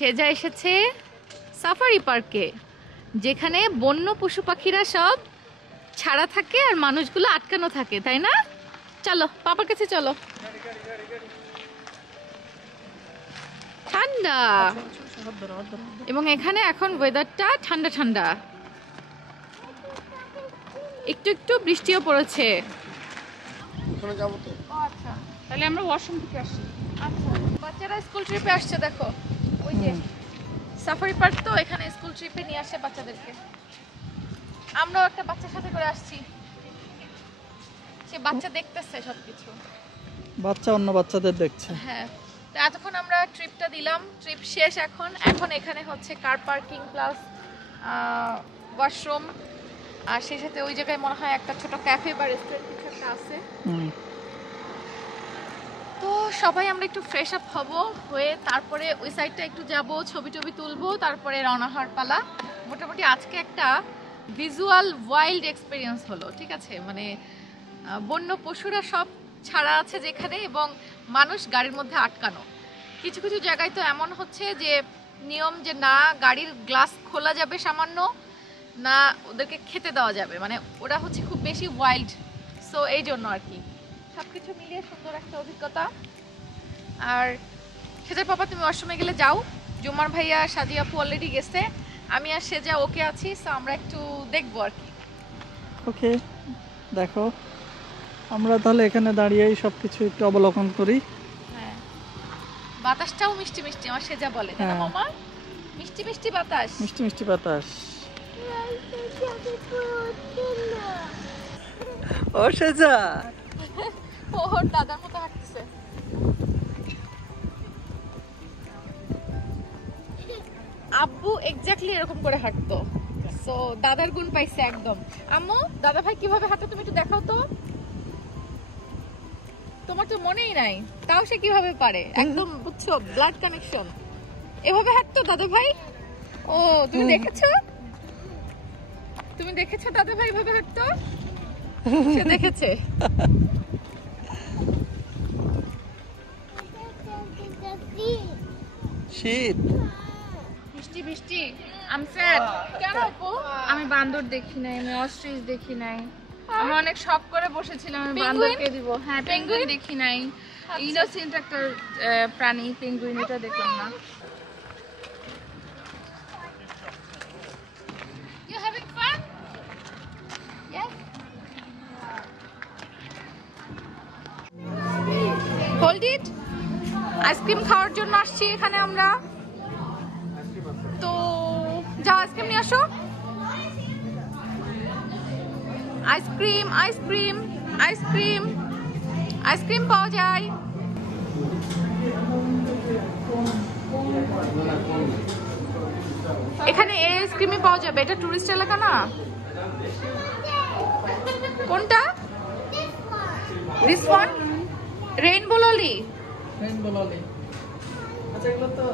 সেজা এসেছে সাফারি পার্কে, যেখানে বন্য পশু পাখিরা সব ছাড়া থাকে আর মানুষগুলো আটকানো থাকে, তাই না? চলো পাপার কাছে চলো। ঠান্ডা, এবং এখানে এখন ওয়েদারটা ঠান্ডা ঠান্ডা, একটু একটু বৃষ্টিও পড়েছে। আচ্ছা, তাহলে আমরা ওয়াশরুম থেকে আসছি। আচ্ছা, বাচ্চারা স্কুল ট্রিপে আসছে, দেখো ওই যে সাফারি পার্ক, তো এখানে স্কুল ট্রিপে নিয়ে আসে বাচ্চাদেরকে। আমরাও একটা বাচ্চার সাথে করে আসছি, সে বাচ্চা দেখতেছে সবকিছু, বাচ্চা অন্য বাচ্চাদের দেখছে। হ্যাঁ, তো এতক্ষণ আমরা ট্রিপটা দিলাম, ট্রিপ শেষ। এখন এখানে হচ্ছে কার পার্কিং প্লাস ওয়াশরুম, আর সেই সাথে ওই জায়গায় মনে হয় একটা ছোট ক্যাফে বা রেস্টুরেন্ট কিছু একটা আছে। তো সবাই আমরা একটু ফ্রেশ আপ হব, হয়ে তারপরে ওই সাইডটা একটু যাব, ছবি টবি তুলবো, তারপরে রওনা হওয়ার পালা। মোটামুটি আজকে একটা ভিজুয়াল ওয়াইল্ড এক্সপিরিয়েন্স হলো, ঠিক আছে? মানে বন্য পশুরা সব ছাড়া আছে যেখানে, এবং মানুষ গাড়ির মধ্যে আটকানো। কিছু কিছু জায়গায় তো এমন হচ্ছে যে নিয়ম যে না গাড়ির গ্লাস খোলা যাবে সামান্য, না ওদেরকে খেতে দেওয়া যাবে, মানে ওরা হচ্ছে খুব বেশি ওয়াইল্ড। সো এই জন্য আর কি সবকিছু মিলিয়ে সুন্দর একটা অভিজ্ঞতা। আর সেজার পাপা তুমি ওয়াশরুমে গেলে যাও, জুমার ভাইয়া সাদিয়া আপু অলরেডি গেছে, আমি আর সেজা ওকে আছি, সো আমরা একটু দেখবো আর কি। ওকে, দেখো আমরা তাহলে এখানে দাঁড়িয়েই সবকিছু একটু অবলোকন করি। হ্যাঁ, বাতাসটাও মিষ্টি মিষ্টি, আমার সেজা বলে না মামা, মিষ্টি মিষ্টি বাতাস, মিষ্টি মিষ্টি বাতাস। ও সেজা ওর দাদার মতো হাঁটতেছে। আব্বু এক্স্যাক্টলি এরকম করে হাঁটতো, সো দাদার গুণ পাইছে একদম। আম্মু, দাদা ভাই কিভাবে হাঁটো তুমি একটু দেখাও তো, তোমার তো মনেই নাই, তাও সে কিভাবে পারে, একদম বুঝছো ব্লাড কানেকশন। এভাবে হাঁটতো দাদা ভাই? ও তুমি দেখেছো, তুমি দেখেছো দাদা ভাই এভাবে হাঁটতো? সে দেখেছে। শীত, বৃষ্টি বৃষ্টি। I sad. কেন আপু? আমি বান্দর দেখি নাই, আমি অস্ট্রিচ দেখি নাই, আমি অনেক শখ করে বসেছিলাম আমি বান্দরকে দিব। হ্যাঁ, পেঙ্গুইন দেখি নাই, ইনোসেন্ট একটা প্রাণী পেঙ্গুইন, এটা দেখলাম না। You having fun? Yes. Hold it. Ice cream খাওয়ার জন্য আসছি এখানে আমরা, তো যাও আইসক্রিম নিয়ে আসো। আইসক্রিম আইসক্রিম আইসক্রিম আইসক্রিম পাওয়া যায়। এখানে এই আইসক্রিমই পাওয়া যাবে, এটা টুরিস্ট এলাকা না। কোনটা? দিস ওয়ান, রেইনবো ললি। রেইনবো ললি, আচ্ছা এগুলো তো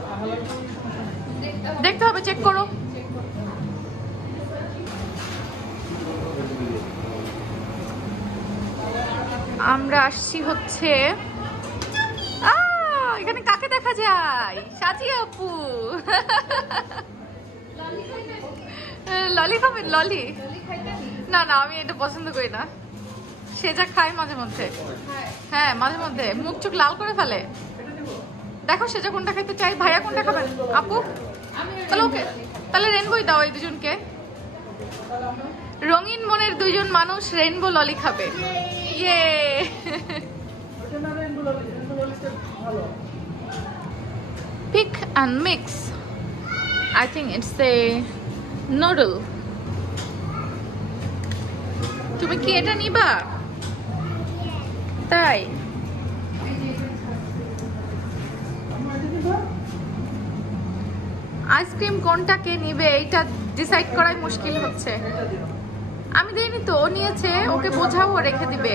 দেখতে হবে, চেক করো। আমরা আসছি হচ্ছে, এখানে কাকে দেখা যায়? সাজিয়া আপু। ললি খাবেন? ললি না না, আমি এটা পছন্দ করি না। সেজা খাই মাঝে মধ্যে, হ্যাঁ মাঝে মধ্যে মুখ চোখ লাল করে ফেলে। দেখো সেজা কোনটা খাইতে চাই, ভাইয়া কোনটা খাবেন? আপু তাহলে ওকে, তাহলে রেইনবোই দাও এই দুজনকে। রঙিন মনের দুইজন মানুষ রেইনবো ললি খাবে। ইয়ে, pick and mix, I think it's a noodle. তুমি কি এটা নিবা? তাই আইসক্রিম কোনটা কে নিবে এইটা ডিসাইড করাই মুশকিল হচ্ছে। আমি দেইনি তো, ও নিয়েছে, ওকে বোঝাও, ও রেখে দিবে।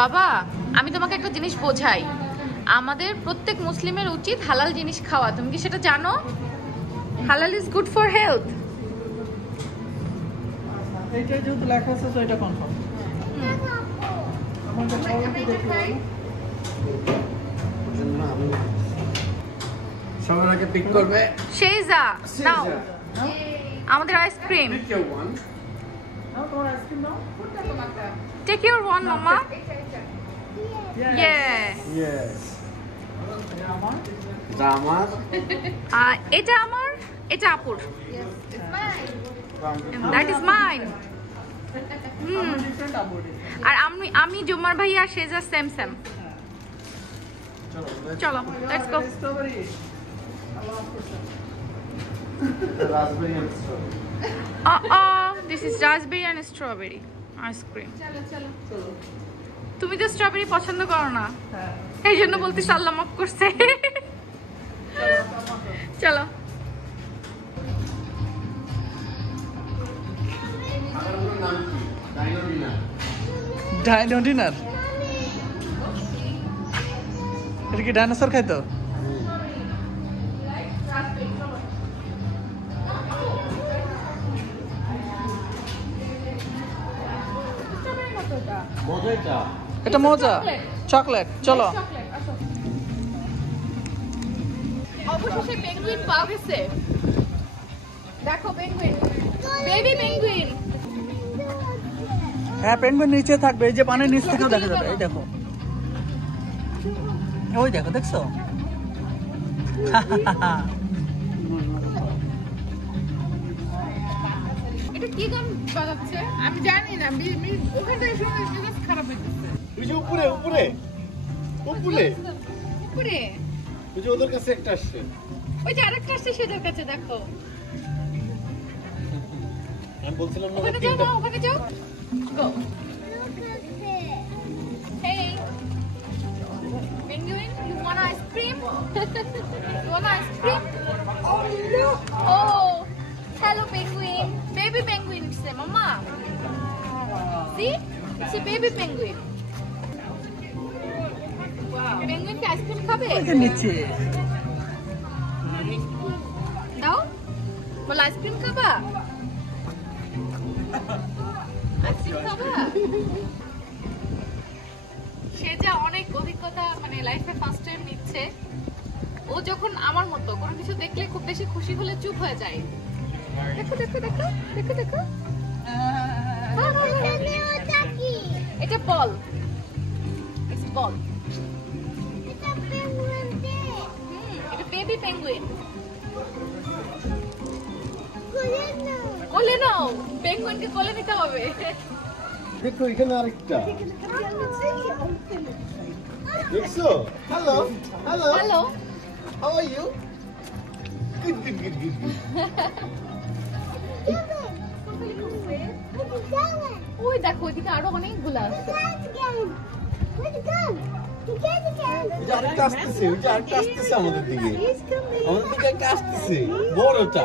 বাবা আমি তোমাকে একটা জিনিস বোঝাই, আমাদের প্রত্যেক মুসলিমের উচিত হালাল জিনিস খাওয়া, তুমি কি সেটা জানো? হালাল ইজ গুড ফর হেলথ। এইটা যেহেতু লেখা আছে তো এটা কনফার্ম। সবার আগে পিক করবে শেজা। নাও আমাদের ice cream. Take your one, Mama. Yes. এটা আমার, এটা আপুর। That is mine. আর আমি জুমার ভাইয়া শেজা সেম সেম। চলো, let's go. This is raspberry and strawberry ice cream. তুমি তো স্ট্রবেরি পছন্দ করো না, এই জন্য বলতে আল্লাহ মাফ করছে। চলো ডাইনো ডিনার। এটা কি ডাইনোসর খাইতো? এটা মজা চকলেট। চলো অবশেষে পেঙ্গুইন পাওয়া গেছে। দেখো পেঙ্গুইন, বেবি পেঙ্গুইন। হ্যাঁ পেঙ্গুইন নিচে থাকবে, এই যে পানির নিচ থেকেও দেখা যাবে। এই দেখো, ওই দেখো, দেখছো? এটা কি গান বাজাচ্ছে আমি জানি না, ওখান থেকে শুনে মেজাজ খারাপ হইতেছে। ওই যে উপরে উপরে উপরে উপরে ওই যে ওদের কাছে একটা আসছে, ওই যে আরেকটা আসছে সেটার কাছে। দেখো আমি বলছিলাম না ওখানে যাও, ওখানে যাও। গো হেই penguin, you want ice cream? You want ice cream? Oh no. Oh, hello penguin. Baby penguin it's a mama. See? It's a baby penguin. Wow. Penguin কি ice cream খাবে? নিচে দাও। বল ice cream খাবা? ice cream খাবা? সে যা অনেক অভিজ্ঞতা, মানে লাইফে ফার্স্ট টাইম নিচ্ছে। ও যখন আমার মতো কোনো কিছু দেখলে খুব বেশি খুশি হলে চুপ হয়ে যায়। দেখো দেখো দেখো দেখো দেখো, এটা বল, ইটস বল। এটা বেবি পেঙ্গুইন। কোলে নাও, পেঙ্গুইনকে কোলে নিতে হবে। দেখো এখানে আরেকটা দেখছো? Hello hello hello, how are you? Good good good good good. ওই দেখো ওইদিকে আরো অনেকগুলো আছে। আরেকটা আসতেছে, ওই যে আরেকটা আসতেছে আমাদের দিকে, আমাদের দিকে একটা আসতেছে বড়টা।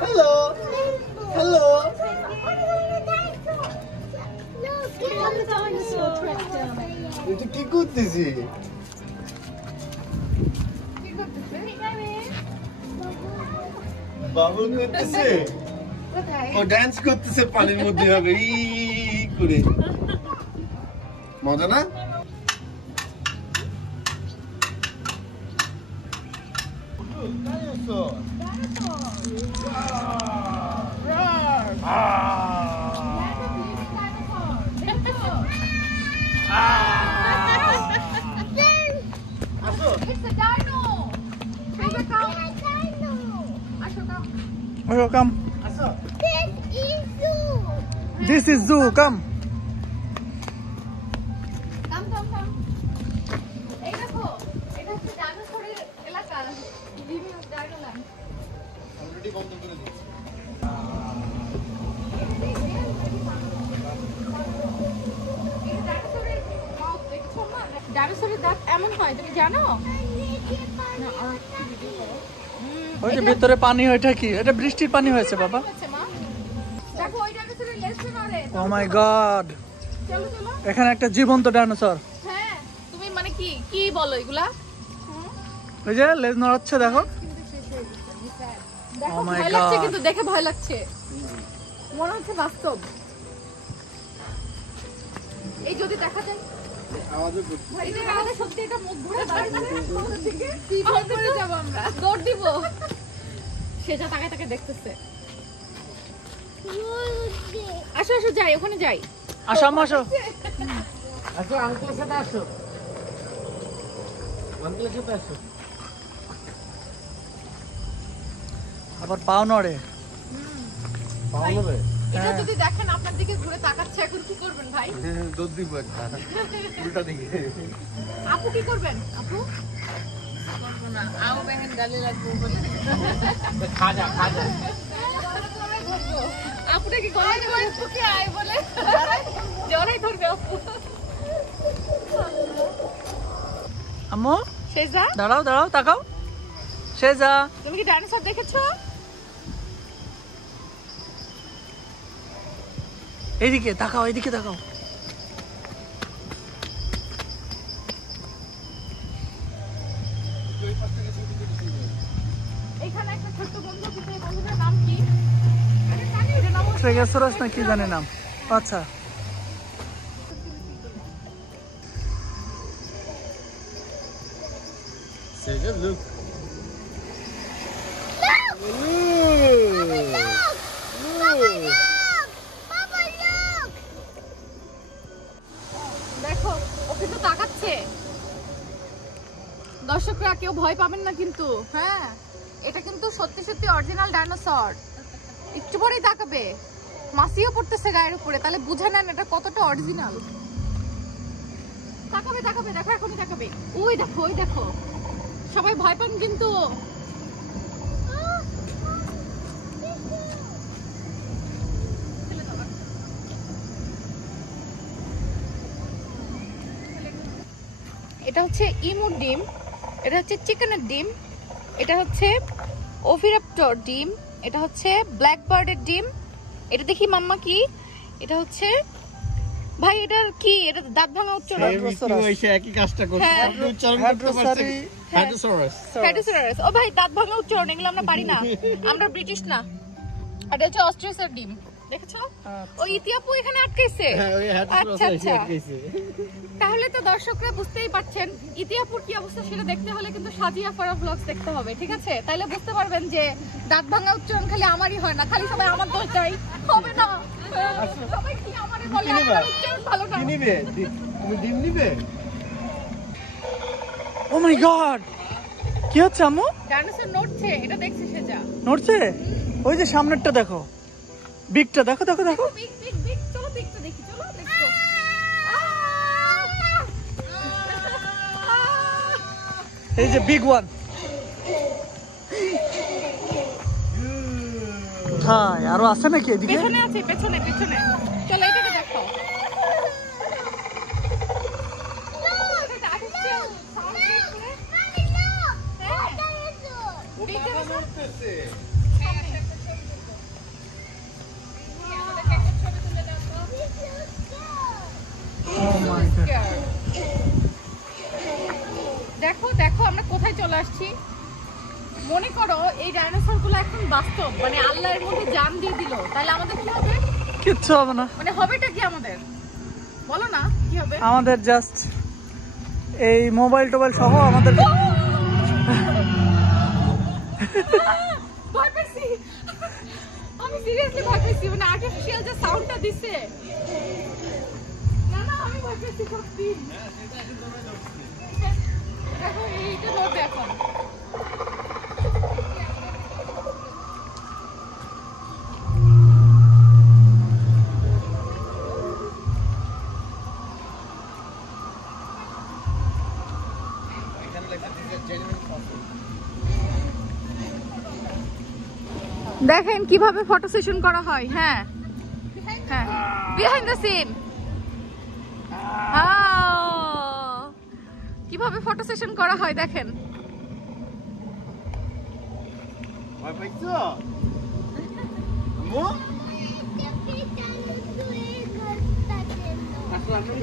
হ্যালো হ্যালো, এটা কি করতেছি? বাবুল করতেছে, ও ডান্স করতেছে পানির মধ্যে হবে ই করে। মজা না? Oh, come. This is zoo. Come. এই দেখো, এটা হচ্ছে ডাইনোসরের এলাকা, লিভিং ডাইনোল্যান্ড। অলরেডি বন্ধ করে দিয়েছি। ডাইনোসরের দাঁত এমন হয়, তুমি জানো? ওই যে ভিতরে পানি, ওইটা কি? এটা বৃষ্টির পানি হয়েছে বাবা। দেখো ওই ডাইনোসরের লেজটা নড়ে। ও মাই গড, চলো চলো। এখানে একটা জীবন্ত ডাইনোসর। হ্যাঁ, তুমি মানে কি কি বলো এগুলা? ওই যে লেজ নড়াচ্ছে, দেখো। দেখো Oh my ভয় লাগছে, God. কিন্তু দেখে ভয় লাগছে, মনে হচ্ছে বাস্তব। এই যে যদি দেখা যায় আওয়াজও করছে। ভাই এটা আমাদের সত্যি এটা মুখ ঘুরে দাঁড়াচ্ছে আমাদের দিকে কি করে যাব আমরা দৌড় দিব সেটা তাকায় তাকায় দেখতেছে আসো আসো যাই ওখানে যাই আসো আম্মু আসো। আসো আঙ্কেলের সাথে আসো, আঙ্কেলের সাথে আসো। আবার পাও নড়ে। পাওয়া যাবে? এটা যদি দেখেন আপনার দিকে ঘুরে তাকাচ্ছে এখন কি করবেন ভাই দৌড় দিব একটা উল্টা দিকে। আপু কি করবেন আপু করবো না আও বেহেন গালি লাগবে বলে খাজা খাজা আপুটা কি গলায় ধরে ফুকে আয় বলে জড়াই ধরবে আপু আম্মু শেজা দাঁড়াও দাঁড়াও তাকাও। সেজা তুমি কি ডাইনোসর দেখেছো এইদিকে তাকাও, এইদিকে তাকাও। এখানে একটা ছোট্ট বন্ধু আছে সেই বন্ধুটার নাম কি আরে জানি ওর নাম ট্রেগাসোরাস না কি জানে নাম। আচ্ছা Say just look. দেখো ও কিন্তু তাকাচ্ছে দর্শকরা কেউ ভয় পাবেন না কিন্তু হ্যাঁ এটা কিন্তু সত্যি সত্যি অরিজিনাল ডাইনোসর একটু পরেই তাকাবে মাছিও পড়তেছে গায়ের উপরে তাহলে বুঝে নেন এটা কতটা অরিজিনাল তাকাবে তাকাবে দেখো এখনই তাকাবে ওই দেখো সবাই ভয় পান কিন্তু এটা হচ্ছে ইমুর ডিম এটা হচ্ছে চিকেনের ডিম এটা হচ্ছে ওভিরাপ্টর ডিম এটা হচ্ছে ব্ল্যাক বার্ডের ডিম এটা দেখি মাম্মা কি এটা হচ্ছে ভাই এটার কি এটা দাঁত ভাঙা উচ্চারণ একই কাজটা করছে, হ্যাঁ। আপনি উচ্চারণ করতে পারছেন Hadrosaurus। Hadrosaurus ও ভাই দাঁত ভাঙা উচ্চারণ এগুলো আমরা পারি না আমরা ব্রিটিশ না এটা হচ্ছে অস্ট্রিচের ডিম দেখেছো ওই ইতিয়াপু এখানে আটকেছে হ্যাঁ, ওই Hadrosaurus আচ্ছা এসে আচ্ছা আটকেছে। তাহলে তো দর্শকরা বুঝতেই পারছেন ইতিয়াপুর কি অবস্থা সেটা দেখতে হলে কিন্তু সাজিয়া ফারা ব্লগস দেখতে হবে ঠিক আছে তাইলে বুঝতে পারবেন যে দাঁত ভাঙা উচ্চারণ খালি আমারই হয় না খালি সবাই আমার দোষ দেয় হবে না সবাই কি আমারই বলে আমার উচ্চারণ ভালো না কি নিবে? তুমি ডিম নিবে? ও মাই গড কি হচ্ছে আম্মু? ডাইনোসর নড়ছে এটা দেখছে সেজা নড়ছে? ওই যে সামনেরটা দেখো, বিগটা দেখো দেখো দেখো। বিগ বিগ বিগ চলো বিগটা দেখি চলো দেখো এই যে বিগ ওয়ান। হ্যাঁ আরো আছে নাকি এদিকে? পেছনে আছে পেছনে পেছনে চলো এটাকে দেখো Oh my God. দেখো দেখো আমরা কোথায় চলে আসছি মনে করো এই ডাইনোসর গুলো এখন বাস্তব মানে আল্লাহর মধ্যে জান দিয়ে দিল তাহলে আমাদের কি হবে কিচ্ছু হবে না, মানে হবেটা কি আমাদের বলো না কি হবে আমাদের জাস্ট এই মোবাইল টোবাইল সহ আমাদের ভয় পেয়েছি আমি সিরিয়াসলি ভয় পেয়েছি মানে আর্টিফিশিয়াল যে সাউন্ডটা দিছে না না আমি ভয় পেয়েছি সত্যি দেখো এইটা ধরবে এখন দেখেন কিভাবে ফটো সেশন করা হয় হ্যাঁ হ্যাঁ বিহাইন্ড দ্য সিন কিভাবে ফটো সেশন করা হয় দেখেন ভয় পাইছো? আম্মু?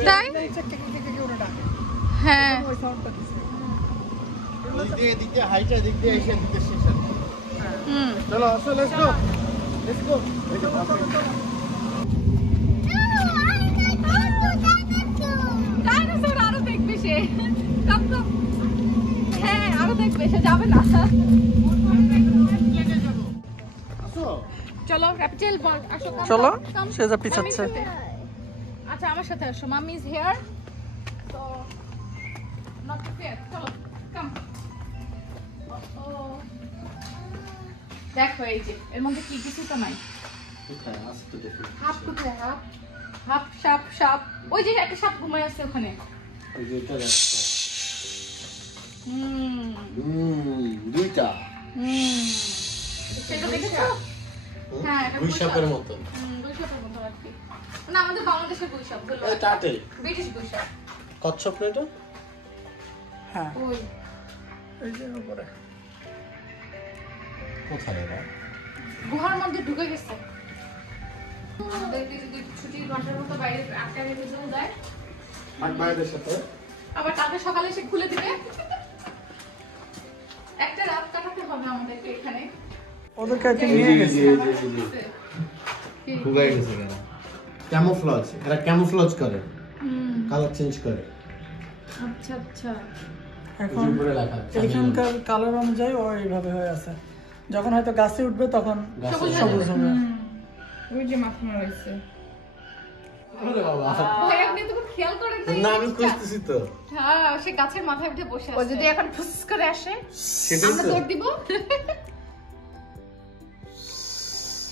তাই হ্যাঁ দিক দিয়ে হাইটা দিক দিয়ে এসে দিক দিয়ে স্টেশন। হুম চলো আসো লেটস গো লেটস গো। সে যাবে না। চলো র্যাপিটেল বল, আসো। চলো, সে যা পিছাচ্ছে। আচ্ছা আমার সাথে আসো, মাম্মি ইজ হিয়ার। তো নট প্রিপেয়ার, চলো কাম। দেখো এই যে এর মধ্যে কি কিছু তো নাই। কোথায় আসতে দেখি হাফ কোথায়? হাফ হাফ সাপ সাপ, ওই যে একটা সাপ ঘুমায় আছে ওখানে। ওই যে এটা দুইটা সেটা দেখেছো? হ্যাঁ এটা গুইসাপের মতো গুইসাপের মতো আর কি, না আমাদের বাংলাদেশের গুইসাপ বলো, এই টাটে ব্রিটিশ গুইসাপ। কচ্ছপ না এটা? হ্যাঁ, ওই এই যে উপরে। কোথায় এটা? গুহার মধ্যে ঢুকে গেছে। আমাদেরকে যদি ছুটির ঘন্টার মতো বাইরে আটকা রেখে দেয়, আর বাইরের সাথে আবার কালকে সকালে এসে খুলে দিবে। একটা রাত কাটাতে হবে আমাদেরকে এখানে। ওদেরকে আই থিঙ্ক নিয়ে গেছে। ঢুকাই গেছে কেন? ক্যামোফ্লজ, এরা ক্যামোফ্লজ করে, কালার চেঞ্জ করে। আচ্ছা আচ্ছা, এখন উপরে লেখা এখানকার কালার অনুযায়ী ও এইভাবে হয়ে আছে। যখন হয়তো গাছে উঠবে তখন সবুজ হবে। ওই যে মাথা রয়েছে। আরে বাবা, ভাই আপনি তো খেয়াল করেন না আমি খুঁজতেছি তো। হ্যাঁ সে গাছের মাথায় উঠে বসে আছে। ও যদি এখন ফুস করে আসে সেটাই আমরা তো। দৌড় দিব।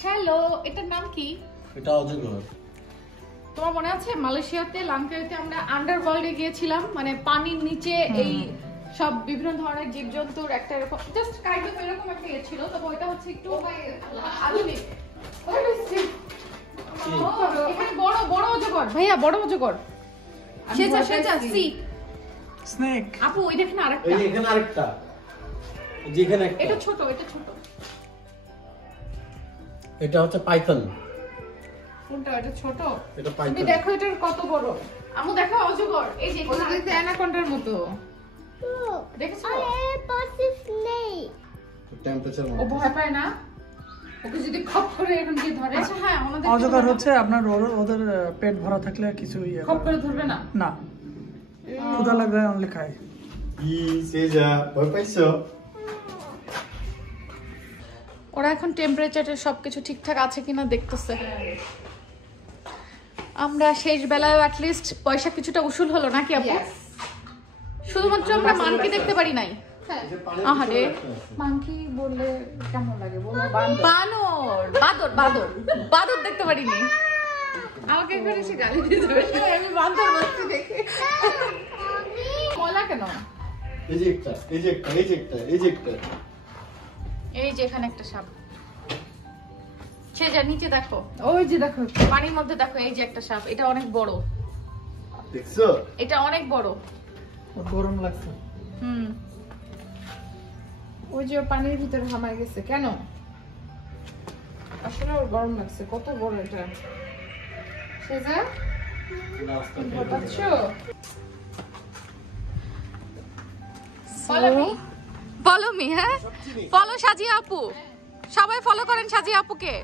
হ্যালো, এটার নাম কি? এটা অজগর। তোমার মনে আছে মালয়েশিয়াতে লাংকাইতে আমরা আন্ডারওয়ার্ল্ডে গিয়েছিলাম, মানে পানির নিচে এই সব বিভিন্ন ধরনের জীবজন্তুর একটা এরকম জাস্ট কাইন্ড অফ এরকম একটা ইয়ে ছিল, তবে ওইটা হচ্ছে একটু আধুনিক। এখানে বড় বড় অজগর, ভাইয়া বড় অজগর। সেজা সেজা সি স্নেক। আপু ওই দেখেন আরেকটা। এই এখানে আরেকটা, এই যে এখানে একটা। এটা ছোট, এটা ছোট। এটা হচ্ছে পাইথন। কোনটা? এটা ছোট। এটা তুমি পাইথন। দেখো এটার কত বড়। আমু দেখো অজগর, এই যে এখানে আরেকটা অ্যানাকন্ডার মতো। দেখেছো? টেম্পারেচার ও ভয় পায় না? ওকে যদি খপ করে এখন কি ধরে? আচ্ছা হ্যাঁ, আমাদের অজগর হচ্ছে আপনার ওদের পেট ভরা থাকলে কিছু ইয়ে খপ করে ধরবে না। না, ক্ষুধা লাগলে অনলি খায়। ই সেজা ভয় পাইছো? ওরা এখন টেম্পারেচারে সবকিছু ঠিকঠাক আছে কিনা দেখতেছে। আমরা শেষ বেলায় অ্যাট লিস্ট পয়সা কিছুটা উসুল হলো নাকি আপু? শুধুমাত্র আমরা মানকি দেখতে পারি নাই। আহারে মানকি বললে কেমন লাগে বলো? বানর, বাদর, বাদর, বাদর দেখতে পারিনি। আমাকে এখানে এসে গালি দিয়ে দেবে, আমি বান্দর বলছি দেখে। মজা কেন? এই যে একটা, এই যে একটা, এই যে একটা, এই যে একটা। এই যে এখানে একটা সাপ। সেজা নিচে দেখো, ওই যে দেখো পানির মধ্যে দেখো, এই যে একটা সাপ। এটা অনেক বড়, দেখছো? এটা অনেক বড়। ওর গরম লাগছে। ওই যে পানির ভিতরে হামায় গেছে কেন? আসলে ওর গরম লাগছে। কত বড় এটা? সেজা পাচ্ছো? ফলো মি, হ্যাঁ ফলো সাজিয়া আপু, সবাই ফলো করেন সাজিয়া আপুকে।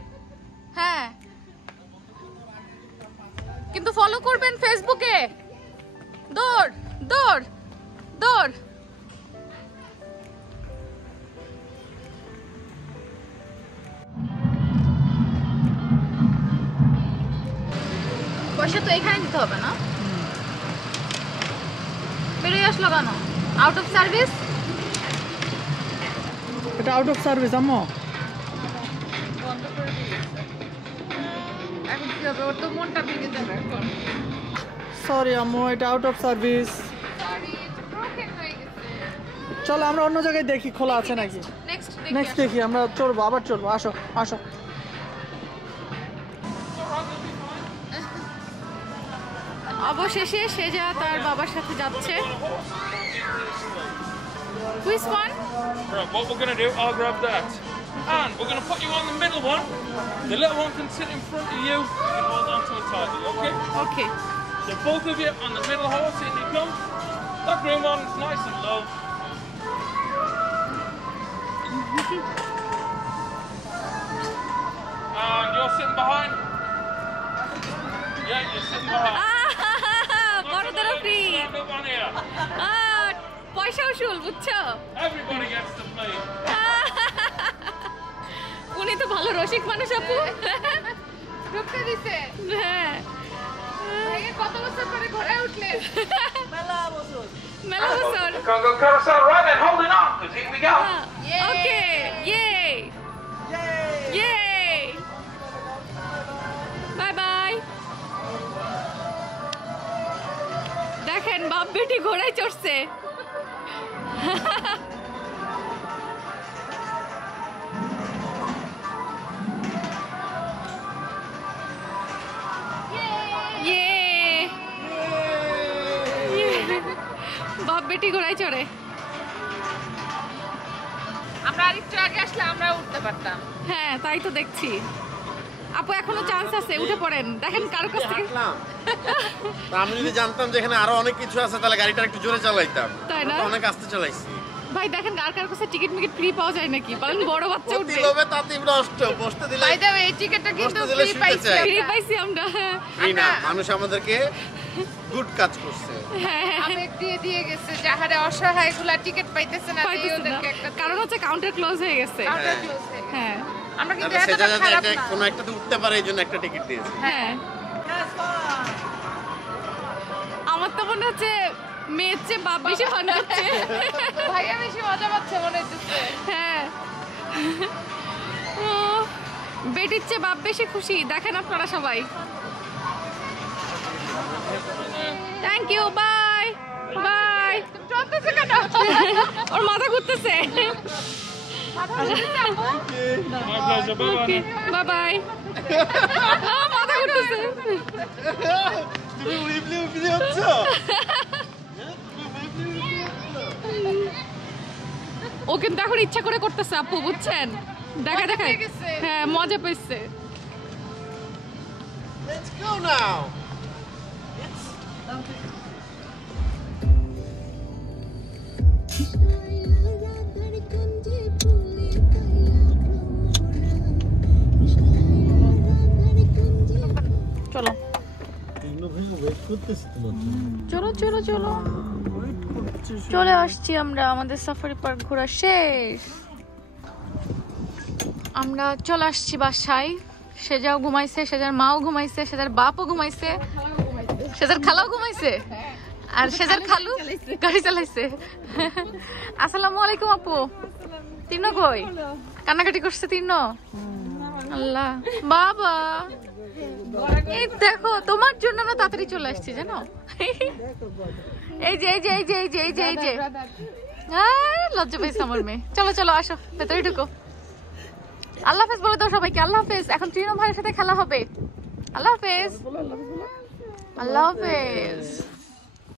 হ্যাঁ কিন্তু ফলো করবেন ফেসবুকে। দৌড় দৌড় দৌড়। পয়সা তো এখানে দিতে হবে না? বেরিয়ে আসলো কেন? Out of service. এটা আউট অফ সার্ভিস আম্মু। এখন কি হবে? ওর তো মনটা ভেঙে যাবে এখন। সরি আম্মু, এটা আউট অফ সার্ভিস। চলো আমরা অন্য জায়গায় দেখি খোলা আছে নাকি। নেক্সট দেখি, আমরা চলবো, আবার চলবো। আসো আসো। অবশেষে সেজা তার বাবার সাথে যাচ্ছে। Which one? Right, what we're going to do, I'll grab that. And we're going to put you on the middle one. The little one can sit in front of you. You can hold on to it tightly, okay? Okay. So both of you on the middle horse, in you come. That green one is nice and low. And you're sitting behind? Yeah, you're sitting behind. বড়দেরও free. Stand up on here. পয়সা উসুল বুঝছো? Everybody gets to play. উনি তো ভালো রসিক মানুষ আপু। ঢুকতে দিছে। হ্যাঁ। ভাইয়া কত বছর পরে ঘোড়ায় উঠলেন? মেলা বছর। Go, go, carousel, right then, holding on, because here we go. ওকে, ইয়ে। ইয়ে। Bye bye. দেখেন বাপ বেটি ঘোড়ায় চড়ছে। বাপ বেটি ঘোড়ায় চড়ে। আমরা আরেকটু আগে আসলে আমরা উঠতে পারতাম। হ্যাঁ তাই তো দেখছি। আপু এখনো চান্স আছে, উঠে পড়েন। দেখেন কারো কাছ থেকে। তা আমি যদি জানতাম যে এখানে আরো অনেক কিছু আছে তাহলে গাড়িটা একটু জোরে চালাইতাম। তাই না? অনেক আস্তে চালাইছি। ভাই দেখেন কার কাছে টিকিট মিকিট ফ্রি পাওয়া যায় নাকি? বলেন বড় বাচ্চা উঠবে। লোভে তাতে নষ্ট বসতে দিলে বাই দ্য ওয়ে এই টিকেটটা কিন্তু বসতে দিলে ফ্রি শুনতে পাইছি। চাই। ফ্রি পাইছি আমরা। ফ্রি না, মানুষ আমাদেরকে গুড কাজ করছে। হ্যাঁ আবেগ দিয়ে গেছে যাহারে অসহায়গুলা টিকেট পাইতেছে না পাইতেছি না। ওদেরকে একটা কারণ হচ্ছে কাউন্টার ক্লোজ হয়ে গেছে। কাউন্টার ক্লোজ হয়ে গেছে। হ্যাঁ আমরা কিন্তু তাহলে সে এতটা খারাপ জায়গাতে না। কোনো একটাতে উঠতে পারে এই জন্য একটা টিকিট দিয়েছে। হ্যাঁ আমার তো মনে হচ্ছে মেয়ের চেয়ে বাপ বেশি ফান করছে। ভাইয়া বেশি মজা পাচ্ছে মনে হচ্ছে। হ্যাঁ ও, বেটির চেয়ে বাপ বেশি খুশি। দেখেন আপনারা সবাই। Thank you, bye bye. চলতেছে কেন? ওর মাথা ঘুরতেছে। My pleasure, bye-bye. Bye bye. মাথা ঘুরতেছে। তুমি উইবলি উইবলি হচ্ছ? ও কিন্তু এখন ইচ্ছা করে করতেছে আপু, বুঝছেন? দেখা দেখা। হ্যাঁ মজা পেয়েছে। Let's go now. চলো চলো চলো চলো চলে আসছি আমরা। আমাদের সাফারি পার্ক ঘোরা শেষ। আমরা চলে আসছি বাসায়। সেজাও ঘুমাইছে, সেজার মাও ঘুমাইছে, সেজার বাপও ঘুমাইছে, সেজার খালাও ঘুমাইছে, আর সেজার খালু গাড়ি চালাইছে। আসসালামু আলাইকুম আপু। তিনো কই? কান্নাকাটি করছে তিনো? আল্লাহ বাবা, এই দেখো তোমার জন্য আমরা তাড়াতাড়ি চলে আসছি জানো। এই যে এই যে এই যে এই যে এই যে এই যে লজ্জা পাইছে আমার মেয়ে। চলো চলো আসো ভেতরে ঢুকো। আল্লাহ হাফেজ বলে দাও সবাইকে। আল্লাহ হাফেজ। এখন ত্রিনো ভাইয়ের সাথে খেলা হবে। আল্লাহ হাফেজ। আল্লাহ হাফেজ।